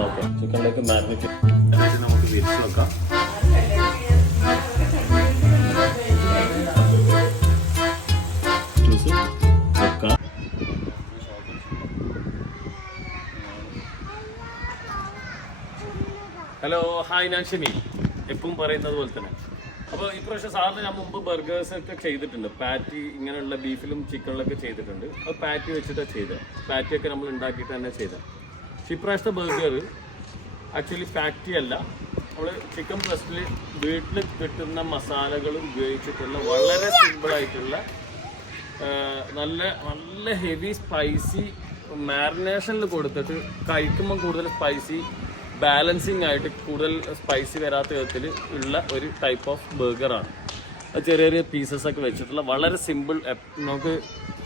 Okay, ചിക്കനിലേക്ക് marinate നമുക്ക് വിരിച്ച് വെക്കാം. ഹലോ, ഹായ്, ഞാൻ ഷമി. എപ്പോഴും പറയുന്നത് പോലെ തന്നെ. അപ്പോൾ ഇപ്രാവശ്യം സാറിന് ഞാൻ മുമ്പ് ബർഗേഴ്സ് ഒക്കെ ചെയ്തിട്ടുണ്ട്. പാറ്റി ഇങ്ങനെയുള്ള ബീഫിലും ചിക്കനിലൊക്കെ ചെയ്തിട്ടുണ്ട്. അത് പാറ്റി വെച്ചിട്ടാണ് ചെയ്തത്. പാറ്റിയൊക്കെ നമ്മൾ ഉണ്ടാക്കിയിട്ട് തന്നെ ചെയ്തത്. പക്ഷേ ഇപ്രാവശ്യത്തെ ബർഗർ ആക്ച്വലി പാറ്റി അല്ല. നമ്മൾ ചിക്കൻ ബ്രസ്റ്റിൽ വീട്ടിൽ കിട്ടുന്ന മസാലകൾ ഉപയോഗിച്ചിട്ടുള്ള വളരെ സിമ്പിളായിട്ടുള്ള നല്ല ഹെവി സ്പൈസി മാരിനേഷനിൽ കൊടുത്തിട്ട് കഴിക്കുമ്പോൾ കൂടുതൽ സ്പൈസി ബാലൻസിങ് ആയിട്ട് കൂടുതൽ സ്പൈസി വരാത്ത വിധത്തിൽ ഉള്ള ഒരു ടൈപ്പ് ഓഫ് ബർഗറാണ്. അത് ചെറിയ ചെറിയ പീസസ് ഒക്കെ വെച്ചിട്ടുള്ള വളരെ സിമ്പിൾ, നമുക്ക്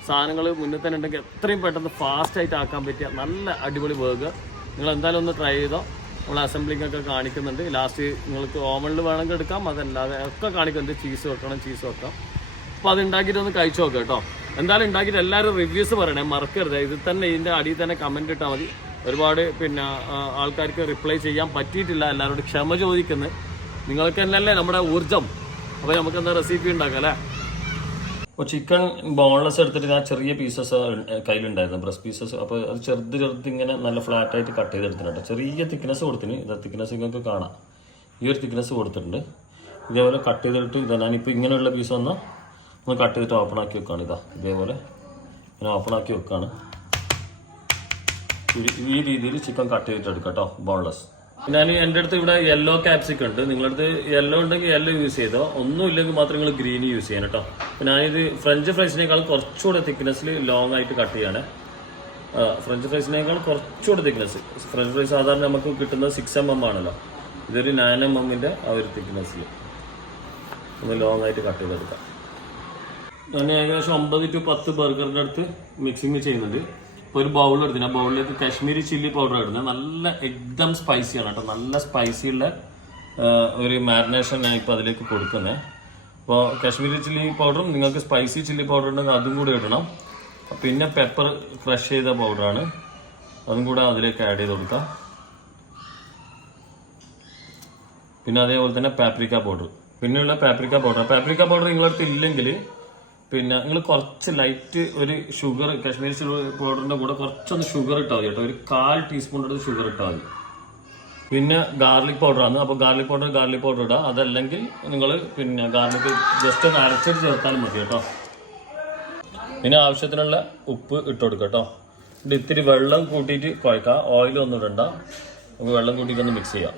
സാധനങ്ങൾ മുന്നിൽ തന്നെ ഉണ്ടെങ്കിൽ എത്രയും പെട്ടെന്ന് ഫാസ്റ്റായിട്ട് ആക്കാൻ പറ്റിയ നല്ല അടിപൊളി ബർഗർ. നിങ്ങൾ എന്തായാലും ഒന്ന് ട്രൈ ചെയ്തോ. നമ്മൾ അസംബ്ലിംഗ് ഒക്കെ കാണിക്കുന്നുണ്ട്. ലാസ്റ്റ് നിങ്ങൾക്ക് ഓവനിൽ വേണമെങ്കിൽ എടുക്കാം, അതല്ലാതെ ഒക്കെ കാണിക്കുന്നുണ്ട്. ചീസ് വെക്കാം. അപ്പോൾ അത് ഉണ്ടാക്കിയിട്ട് ഒന്ന് കഴിച്ചു നോക്കാം കേട്ടോ. എന്തായാലും ഉണ്ടാക്കിയിട്ട് എല്ലാവരും റിവ്യൂസ് പറയണേ, മറക്കരുത്. ഇത് തന്നെ ഇതിൻ്റെ അടിയിൽ തന്നെ കമൻറ്റ് ഇട്ടാൽ മതി. ഒരുപാട് ആൾക്കാർക്ക് റിപ്ലൈ ചെയ്യാൻ പറ്റിയിട്ടില്ല. എല്ലാവരോടും ക്ഷമ ചോദിക്കുന്നത്. നിങ്ങൾക്ക് തന്നെയല്ലേ നമ്മുടെ ഊർജ്ജം. അപ്പോൾ നമുക്ക് എന്താ റെസിപ്പി ഉണ്ടാക്കാം അല്ലേ. അപ്പോൾ ചിക്കൻ ബോൺലെസ് എടുത്തിട്ട് ഞാൻ ചെറിയ പീസസ് കയ്യിലുണ്ടായിരുന്നു, ബ്രസ്റ്റ് പീസസ്. അപ്പോൾ അത് ചെറുത് ഇങ്ങനെ നല്ല ഫ്ലാറ്റായിട്ട് കട്ട് ചെയ്തെടുത്തിട്ടുണ്ട്. ചെറിയ തിക്നെസ് കൊടുത്തിന്. ഇത് തിക്നെസ് നിങ്ങൾക്ക് കാണാം. ഈ ഒരു തിക്നെസ് കൊടുത്തിട്ടുണ്ട്. ഇതേപോലെ കട്ട് ചെയ്തിട്ട് ഇതാ ഞാനിപ്പോൾ ഇങ്ങനെയുള്ള പീസ് ഒന്ന് കട്ട് ചെയ്തിട്ട് ഓപ്പൺ ആക്കി വെക്കുകയാണ്. ഇതേപോലെ ഞാൻ ഓപ്പൺ ആക്കി വെക്കുകയാണ്. ഈ രീതിയിൽ ചിക്കൻ കട്ട് ചെയ്തിട്ട് എടുക്കാം കേട്ടോ, ബോൺലെസ്. ഞാൻ എൻ്റെ അടുത്ത് ഇവിടെ യെല്ലോ ക്യാപ്സിക്കം ഉണ്ട്. നിങ്ങളുടെ അടുത്ത് യെല്ലോ ഉണ്ടെങ്കിൽ യെല്ലോ യൂസ് ചെയ്തോ. ഒന്നും ഇല്ലെങ്കിൽ മാത്രം നിങ്ങൾ ഗ്രീൻ യൂസ് ചെയ്യണം കേട്ടോ. അപ്പോൾ ഞാനിത് ഫ്രഞ്ച് ഫ്രൈസിനേക്കാൾ കുറച്ചുകൂടെ തിക്നെസ്സിൽ ലോങ് ആയിട്ട് കട്ട് ചെയ്യാണ്. ഫ്രഞ്ച് ഫ്രൈസിനേക്കാൾ കുറച്ചുകൂടെ തിക്നെസ്. ഫ്രഞ്ച് ഫ്രൈസ് സാധാരണ നമുക്ക് കിട്ടുന്നത് 6 mm ആണല്ലോ. ഇതൊരു 9 mm ആ ഒരു തിക്നെസ്സിൽ ഒന്ന് ലോങ് ആയിട്ട് കട്ട് ചെയ്തെടുക്കാം. ഞാൻ ഏകദേശം 9 to 10 ബർഗറിൻ്റെ അടുത്ത് മിക്സിങ് ചെയ്യുന്നുണ്ട്. ഇപ്പോൾ ഒരു ബൗൾ എടുത്തിന്. ആ ബൗളിലേക്ക് കാശ്മീരി ചില്ലി പൗഡർ ഇടുന്നത്. നല്ല എക്ദം സ്പൈസിയാണ് കേട്ടോ. നല്ല സ്പൈസിയുള്ള ഒരു മാരിനേഷൻ ഞാൻ ഇപ്പോൾ അതിലേക്ക് കൊടുക്കുന്നത്. അപ്പോൾ കാശ്മീരി ചില്ലി പൗഡറും നിങ്ങൾക്ക് സ്പൈസി ചില്ലി പൗഡർ ഉണ്ടെങ്കിൽ അതും കൂടി ഇടണം. പിന്നെ പെപ്പർ ക്രഷ് ചെയ്ത പൗഡറാണ്, അതും കൂടെ അതിലേക്ക് ആഡ് ചെയ്ത് കൊടുക്കാം. പിന്നെ അതേപോലെ തന്നെ പാപ്രിക്ക പൗഡർ. പിന്നെയുള്ള പാപ്രിക്ക പൗഡർ നിങ്ങളുടെ അടുത്ത് ഇല്ലെങ്കിൽ പിന്നെ നിങ്ങൾ കുറച്ച് ലൈറ്റ് ഒരു ഷുഗർ, കാശ്മീരി പൗഡറിൻ്റെ കൂടെ കുറച്ചൊന്ന് ഷുഗർ ഇട്ടാൽ മതി കേട്ടോ. ഒരു 1/4 ടീസ്പൂൺ എടുത്ത് ഷുഗർ ഇട്ടാൽ മതി. പിന്നെ ഗാർലിക് പൗഡറാണ്. അപ്പോൾ ഗാർലിക് പൗഡർ ഇടുക. അതല്ലെങ്കിൽ നിങ്ങൾ പിന്നെ ഗാർലിക് ജസ്റ്റ് ഒന്ന് അരച്ചിട്ട് ചേർത്താലും മതി കേട്ടോ. പിന്നെ ആവശ്യത്തിനുള്ള ഉപ്പ് ഇട്ട് കൊടുക്കുക കേട്ടോ. ഇത് ഇത്തിരി വെള്ളം കൂട്ടിയിട്ട് കുഴക്കാം. ഓയിലൊന്നും ഇടണ്ട. നമുക്ക് വെള്ളം കൂട്ടിയിട്ട് ഒന്ന് മിക്സ് ചെയ്യാം.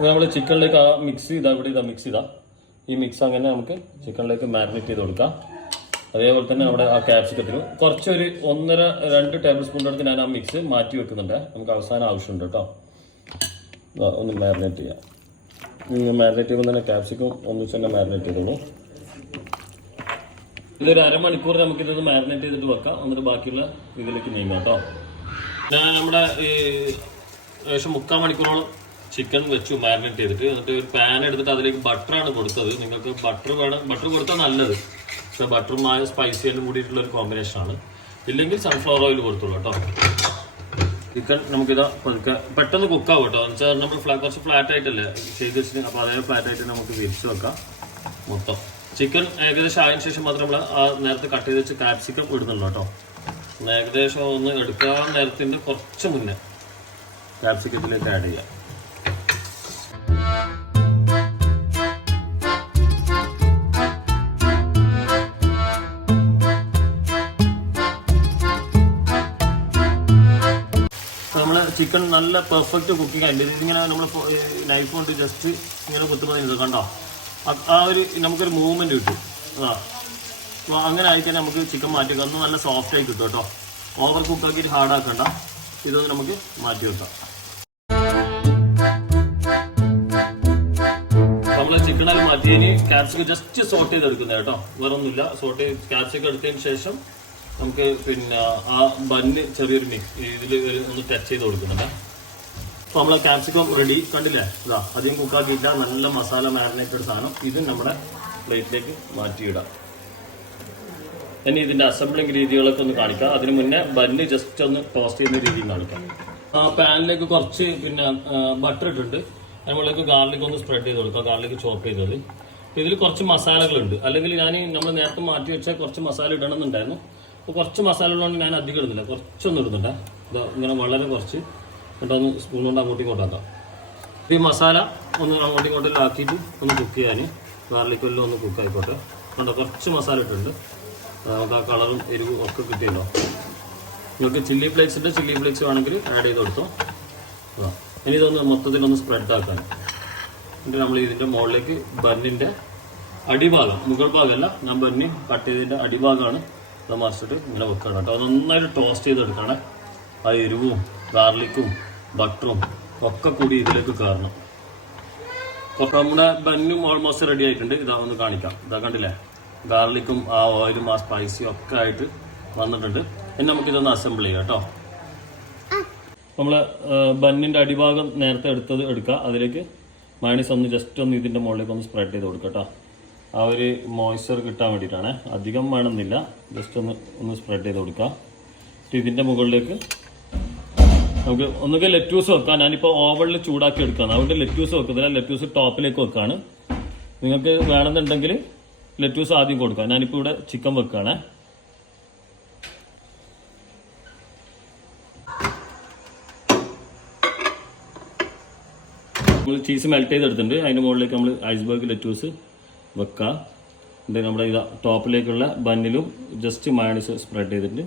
നമ്മൾ ചിക്കനിലേക്ക് ആ മിക്സ് മിക്സ് ചെയ്താൽ ഈ മിക്സ് അങ്ങനെ നമുക്ക് ചിക്കനിലേക്ക് മാരിനേറ്റ് ചെയ്ത് കൊടുക്കാം. അതേപോലെ തന്നെ നമ്മുടെ ആ ക്യാപ്സിക്കത്തിന് കുറച്ചൊരു 1.5-2 ടേബിൾ സ്പൂണിൻ്റെ അടുത്ത് ഞാൻ ആ മിക്സ് മാറ്റി വെക്കുന്നുണ്ട്. നമുക്ക് അവസാനം ആവശ്യമുണ്ട് കേട്ടോ. ഒന്ന് മാരിനേറ്റ് ചെയ്യാം. മാരിനേറ്റ് ചെയ്യുമ്പോൾ തന്നെ ക്യാപ്സിക്കം ഒന്നിച്ച് തന്നെ മാരിനേറ്റ് ചെയ്തോളൂ. ഇതൊരു അരമണിക്കൂർ നമുക്കിതൊന്ന് മാരിനേറ്റ് ചെയ്തിട്ട് വെക്കാം. എന്നിട്ട് ബാക്കിയുള്ള ഇതിലേക്ക് നീങ്ങാം കേട്ടോ. ഞാൻ നമ്മുടെ ഏകദേശം 3/4 മണിക്കൂറോളം ചിക്കൻ വെച്ചു മാരിനേറ്റ് ചെയ്തിട്ട്. എന്നിട്ട് ഒരു പാൻ എടുത്തിട്ട് അതിലേക്ക് ബട്ടറാണ് കൊടുത്തത്. നിങ്ങൾക്ക് ബട്ടർ വേണം, ബട്ടർ കൊടുത്താൽ നല്ലത്. പക്ഷേ ബട്ടറും ആ സ്പൈസിയെല്ലാം കൂടിയിട്ടുള്ള ഒരു കോമ്പിനേഷനാണ്. ഇല്ലെങ്കിൽ സൺഫ്ലവർ ഓയിൽ കൊടുത്തോളൂ കേട്ടോ. ചിക്കൻ നമുക്കിതാ പെട്ടെന്ന് കുക്കാവും കേട്ടോ. എന്ന് വെച്ചാൽ നമ്മൾ കുറച്ച് ഫ്ലാറ്റ് ആയിട്ടല്ലേ ചെയ്ത് വെച്ചിട്ട്. അപ്പോൾ അതേ ഫ്ലാറ്റ് ആയിട്ട് നമുക്ക് വിരിച്ച് വെക്കാം മൊത്തം. ചിക്കൻ ഏകദേശം ആയതിനു ശേഷം മാത്രം നമ്മൾ ആ നേരത്തെ കട്ട് ചെയ്ത് വെച്ച് കാപ്സിക്കം ഇടുന്നുള്ളൂ കേട്ടോ. ഏകദേശം ഒന്ന് എടുക്കാൻ നേരത്തിൻ്റെ കുറച്ച് മുന്നേ കാപ്സിക്കത്തിലേക്ക് ആഡ് ചെയ്യാം. ചിക്കൻ നല്ല പെർഫെക്റ്റ് കുക്കിംഗ് ആയിട്ട് ഇതിങ്ങനെ നമ്മൾ നൈഫ് കൊണ്ട് ജസ്റ്റ് ഇങ്ങനെ കുത്തുമ്പോൾ കണ്ടോ, ആ ഒരു നമുക്കൊരു മൂവ്മെൻറ്റ് കിട്ടും. അപ്പോൾ അങ്ങനെ ആയിക്കഴിഞ്ഞാൽ നമുക്ക് ചിക്കൻ മാറ്റി വെക്കാം. ഒന്ന് നല്ല സോഫ്റ്റ് ആയി കിട്ടും കേട്ടോ. ഓവർ കുക്കാക്കിയിട്ട് ഹാർഡാക്കണ്ട. ഇതൊന്ന് നമുക്ക് മാറ്റി വെക്കാം. നമ്മൾ ചിക്കനെല്ലാം മാറ്റിയതിന് ക്യാപ്സിക്കം ജസ്റ്റ് സോട്ട് ചെയ്തെടുക്കുന്നത് കേട്ടോ, വേറെ ഒന്നുമില്ല. സോട്ട് ചെയ്ത് ക്യാപ്സിക്കം എടുത്തതിന് ശേഷം നമുക്ക് പിന്നെ ആ ബന്ന് ചെറിയൊരു ഇതിൽ ഒന്ന് ടച്ച് ചെയ്ത് കൊടുക്കുന്നുണ്ട്. അപ്പോൾ നമ്മളെ ക്യാപ്സിക്കം റെഡി കണ്ടില്ലേ. ഇതാ അധികം കുക്കാക്കിയില്ല, നല്ല മസാല മാരിനേറ്റഡ് സാധനം. ഇത് നമ്മുടെ പ്ലേറ്റിലേക്ക് മാറ്റിയിടാം. ഇനി ഇതിൻ്റെ അസംബ്ലിങ് രീതികളൊക്കെ ഒന്ന് കാണിക്കാം. അതിന് മുന്നേ ബന്ന് ജസ്റ്റ് ഒന്ന് ടോസ്റ്റ് ചെയ്യുന്ന രീതിയിൽ കാണിക്കാം. ആ പാനിലേക്ക് കുറച്ച് പിന്നെ ബട്ടർ ഇട്ടിട്ടുണ്ട്. നമ്മളിലേക്ക് ഗാർലിക് ഒന്ന് സ്പ്രെഡ് ചെയ്ത് കൊടുക്കുക. ഗാർലിക് ചോപ്പ് ചെയ്തത്. ഇതിൽ കുറച്ച് മസാലകളുണ്ട്. അല്ലെങ്കിൽ നമ്മൾ നേരത്തെ മാറ്റി വെച്ചാൽ കുറച്ച് മസാല ഇടണമെന്നുണ്ടായിരുന്നു. അപ്പോൾ കുറച്ച് മസാല ഉള്ളതുകൊണ്ട് ഞാൻ അധികം ഇടുന്നില്ല, കുറച്ചൊന്നും ഇടുന്നുണ്ട്. ഇങ്ങനെ വളരെ കുറച്ച് എന്നിട്ടൊന്ന് സ്പൂൺ കൊണ്ട് അങ്ങോട്ടും ഇങ്ങോട്ടാക്കാം. ഈ മസാല ഒന്ന് അങ്ങോട്ടും ഇങ്ങോട്ടും ആക്കിയിട്ട് ഒന്ന് കുക്ക് ചെയ്യാൻ ഗാർലിക് എല്ലാം ഒന്ന് കുക്ക് ആയിക്കോട്ടെ. കണ്ടോ, കുറച്ച് മസാല ഇട്ടിട്ടുണ്ട്. നമുക്ക് ആ കളറും എരിവും ഒക്കെ കിട്ടിയല്ലോ. നിങ്ങൾക്ക് ചില്ലി ഫ്ലേക്സിൻ്റെ ചില്ലി ഫ്ലേക്സ് വേണമെങ്കിൽ ആഡ് ചെയ്ത് കൊടുത്തോ. ഇനി ഇതൊന്ന് മൊത്തത്തിലൊന്ന് സ്പ്രെഡ് ആക്കാൻ. എന്നിട്ട് നമ്മൾ ഇതിൻ്റെ മുകളിലേക്ക് ബന്നിൻ്റെ അടിഭാഗം, മുകൾ ഭാഗമല്ല, ഞാൻ ബന്നി കട്ട് ചെയ്തതിൻ്റെ അടിഭാഗമാണ് ഇത് മറിച്ചിട്ട് ഇങ്ങനെ വെക്കണം കേട്ടോ. അത് നന്നായിട്ട് ടോസ്റ്റ് ചെയ്തെടുക്കണം. ആ എരിവും ഗാർലിക്കും ബട്ടറും ഒക്കെ കൂടി ഇതിലേക്ക് കയറണം. അപ്പോൾ നമ്മുടെ ബന്നും ഓൾമോസ്റ്റ് റെഡി ആയിട്ടുണ്ട്. ഇതാ ഒന്ന് കാണിക്കാം. ഇതാ കണ്ടില്ലേ, ഗാർലിക്കും ആ ഓയിലും ആ സ്പൈസിയും ഒക്കെ ആയിട്ട് വന്നിട്ടുണ്ട്. ഇനി നമുക്കിതൊന്ന് അസംബിൾ ചെയ്യാം കേട്ടോ. നമ്മൾ ബന്നിൻ്റെ അടിഭാഗം നേരത്തെ എടുക്കുക. അതിലേക്ക് മയണീസ് ഒന്ന് ജസ്റ്റ് ഒന്ന് ഇതിൻ്റെ മുകളിലേക്ക് ഒന്ന് സ്പ്രെഡ് ചെയ്ത് കൊടുക്കുക കേട്ടോ. ആ ഒരു മോയ്സ്ചർ കിട്ടാൻ വേണ്ടിയിട്ടാണ്. അധികം വേണമെന്നില്ല, ജസ്റ്റ് ഒന്ന് സ്പ്രെഡ് ചെയ്ത് കൊടുക്കുക. ഇതിൻ്റെ മുകളിലേക്ക് നമുക്ക് ഒന്നുകിൽ ലെറ്റ്യൂസ് വെക്കാം. ഞാനിപ്പോൾ ഓവനിൽ ചൂടാക്കി എടുക്കുകയാണ്, അതുകൊണ്ട് ലെറ്റ്യൂസ് വെക്കുന്നില്ല. ലെറ്റ്യൂസ് ടോപ്പിലേക്ക് വെക്കുകയാണ്. നിങ്ങൾക്ക് വേണമെന്നുണ്ടെങ്കിൽ ലെറ്റ്യൂസ് ആദ്യം കൊടുക്കാം. ഞാനിപ്പോൾ ഇവിടെ ചിക്കൻ വെക്കുകയാണ്. നമ്മൾ ചീസ് മെൽറ്റ് ചെയ്തെടുത്തിട്ടുണ്ട്. അതിൻ്റെ മുകളിലേക്ക് നമ്മൾ ഐസ്ബർഗ് ലെറ്റ്യൂസ് വെക്കുക. എന്നിട്ട് നമ്മുടെ ഇതാ ടോപ്പിലേക്കുള്ള ബന്നിലും ജസ്റ്റ് മയോണൈസ് സ്പ്രെഡ് ചെയ്തിട്ട്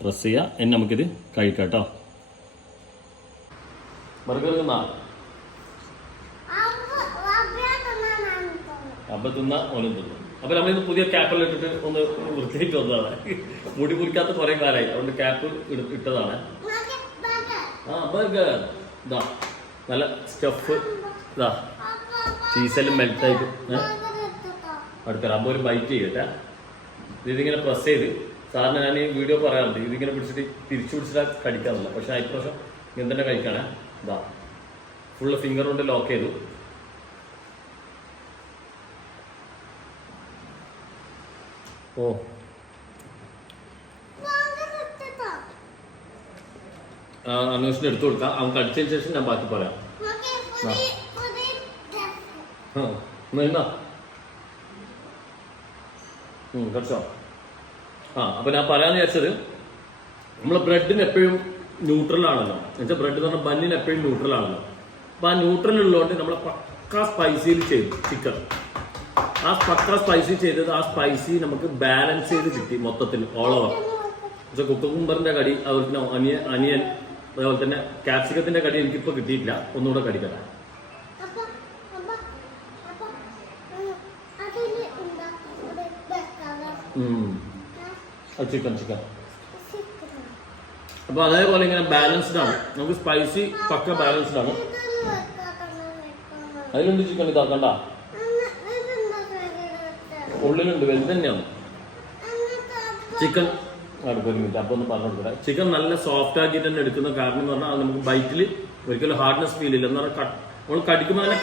പ്രസ് ചെയ്യുക. ഇനി നമുക്കിത് കഴിക്കാം കേട്ടോ. ബർഗർ തിന്നാ അപ്പം തിന്നാ ഓനും തിന്നു. അപ്പം നമ്മളിത് പുതിയ ക്യാപ്പെല്ലാം ഇട്ടിട്ട് ഒന്ന് വൃത്തിയിട്ട് വന്നതാണ്. മുടി കുറിക്കാത്ത കുറേ കാലമായി, അതുകൊണ്ട് ക്യാപ്പ് ഇട്ടതാണ്. ആ ബർഗർ ഇതാ നല്ല സ്റ്റഫ്, ഇതാ ചീസെല്ലാം മെൽറ്റായിട്ട് അടുത്ത അപ്പോൾ ഒരു ബൈറ്റ് ചെയ്യട്ടെ. ഇതിങ്ങനെ പ്രസ് ചെയ്ത്, സാറിന് ഞാൻ ഈ വീഡിയോ പറയാറുണ്ട്, ഇതിങ്ങനെ പിടിച്ചിട്ട് തിരിച്ചു പിടിച്ചിട്ടാ കടിക്കാറില്ല. പക്ഷെ ഇപ്രാവശ്യം ഇങ്ങനെ തന്നെ കഴിക്കാണേ. ഇതാ ഫുള്ള് ഫിംഗർ കൊണ്ട് ലോക്ക് ചെയ്തു. ഓ അന്വേഷണം എടുത്തു കൊടുക്കാം. അവൻ കടിച്ചതിന് ശേഷം ഞാൻ ബാക്കി പറയാം. കടിച്ചോ? അപ്പൊ ഞാൻ പറയാന്ന് വിചാരിച്ചത്, നമ്മളെ ബ്രെഡിന് എപ്പോഴും ന്യൂട്രൽ ആണല്ലോ. എന്നുവെച്ചാൽ ബ്രെഡ് എന്ന് പറഞ്ഞാൽ ബന്നിന് എപ്പോഴും ന്യൂട്രൽ ആണല്ലോ. അപ്പൊ ആ ന്യൂട്രൽ ഉള്ളതുകൊണ്ട് നമ്മളെ പക്ക സ്പൈസിയിൽ ചെയ്തു ചിക്കൻ. ആ പക്ക സ്പൈസി ചെയ്തത്, ആ സ്പൈസി നമുക്ക് ബാലൻസ് ചെയ്ത് കിട്ടി മൊത്തത്തിൽ ഓൾ ഓവർ. പക്ഷെ കുക്കുംബറിന്റെ കടി, അതുപോലെ അനിയൻ, അതേപോലെ തന്നെ ക്യാപ്സിക്കത്തിന്റെ കടി എനിക്കിപ്പോൾ കിട്ടിയിട്ടില്ല. ഒന്നുകൂടെ കടിക്കട്ടെ. ചിക്കൻ അപ്പൊ അതേപോലെ ഇങ്ങനെ ബാലൻസ്ഡ് ആണ്. നമുക്ക് സ്പൈസി പക്ക ബാലൻസ്ഡ് ആണ്. അതിലുണ്ട് ചിക്കൻ. ഇതാക്കണ്ട, ഉള്ളിലുണ്ട്, വലുത് തന്നെയാണ് ചിക്കൻ. ഒരു മിനിറ്റ്, അപ്പൊ ഒന്ന് പറഞ്ഞു കൊടുക്കട്ടെ. ചിക്കൻ നല്ല സോഫ്റ്റ് ആക്കിയിട്ട് തന്നെ എടുക്കുന്ന കാരണം എന്ന് പറഞ്ഞാൽ നമുക്ക് ബൈറ്റിൽ ഒരിക്കലും ഹാർഡ്നെസ് ഫീൽ ഇല്ല. എന്ന് പറഞ്ഞാൽ നമ്മൾ കടിക്കുമ്പോൾ തന്നെ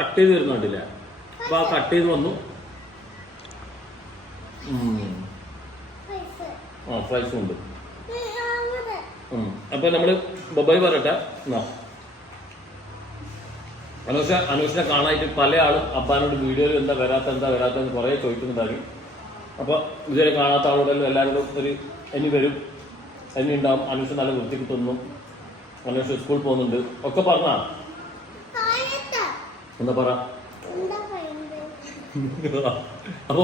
കട്ട് ചെയ്ത് വരുന്നുണ്ടല്ലേ. അപ്പൊ ആ കട്ട് ചെയ്ത് വന്നു. ഫ്രൈസും ഉണ്ട്. അപ്പൊ നമ്മള് ബൊബായ് പറയട്ടെ. അനൂഷിനെ കാണാനായിട്ട് പല ആളും അപ്പാനോട് വീഡിയോയിൽ എന്താ വരാത്തെന്ന് കുറെ ചോദിക്കുന്നുണ്ടാകും. അപ്പൊ ഇതുവരെ കാണാത്ത ആളോടെല്ലാം എല്ലാവരോടും ഇനി വരും, ഇനി ഉണ്ടാവും. അനൂഷ് നല്ല വൃത്തിക്ക് തിന്നും, അനൂഷ് സ്കൂളിൽ പോകുന്നുണ്ട് ഒക്കെ പറഞ്ഞാ എന്താ പറ. അപ്പൊ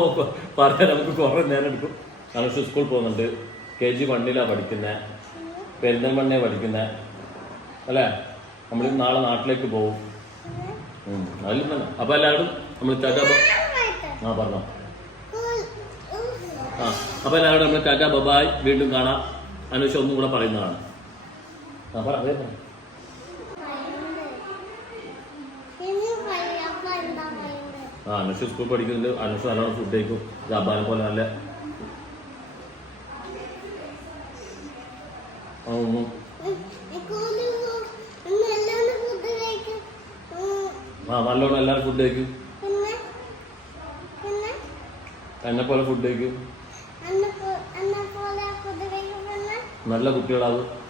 പറയാൻ നമുക്ക് കുറെ നേരം എടുക്കും. അനൂഷ് സ്കൂളിൽ പോകുന്നുണ്ട്, KG 1 പഠിക്കുന്നത്, പെരിന്തൽമണ്ണ പഠിക്കുന്നത് അല്ലേ. നമ്മൾ നാളെ നാട്ടിലേക്ക് പോകും. അതിലും തന്നെ. അപ്പൊ എല്ലാവരും നമ്മൾ പറഞ്ഞോ. അപ്പൊ എല്ലാവരും നമ്മൾ ടാറ്റ ബബായ്, വീണ്ടും കാണാം. അനൂഷ ഒന്നും കൂടെ പറയുന്നതാണ്. അനൂഷ സ്കൂൾ പഠിക്കുന്നുണ്ട്. അനൂഷ നല്ലോണം ഫുഡ് കഴിക്കും. ജാബാനെ പോലെ നല്ല ആ നല്ലോണം എല്ലാവരും ഫുഡ് കഴിക്കും. എന്നെ പോലെ ഫുഡ് കഴിക്കും. നല്ല കുട്ടികളാവും.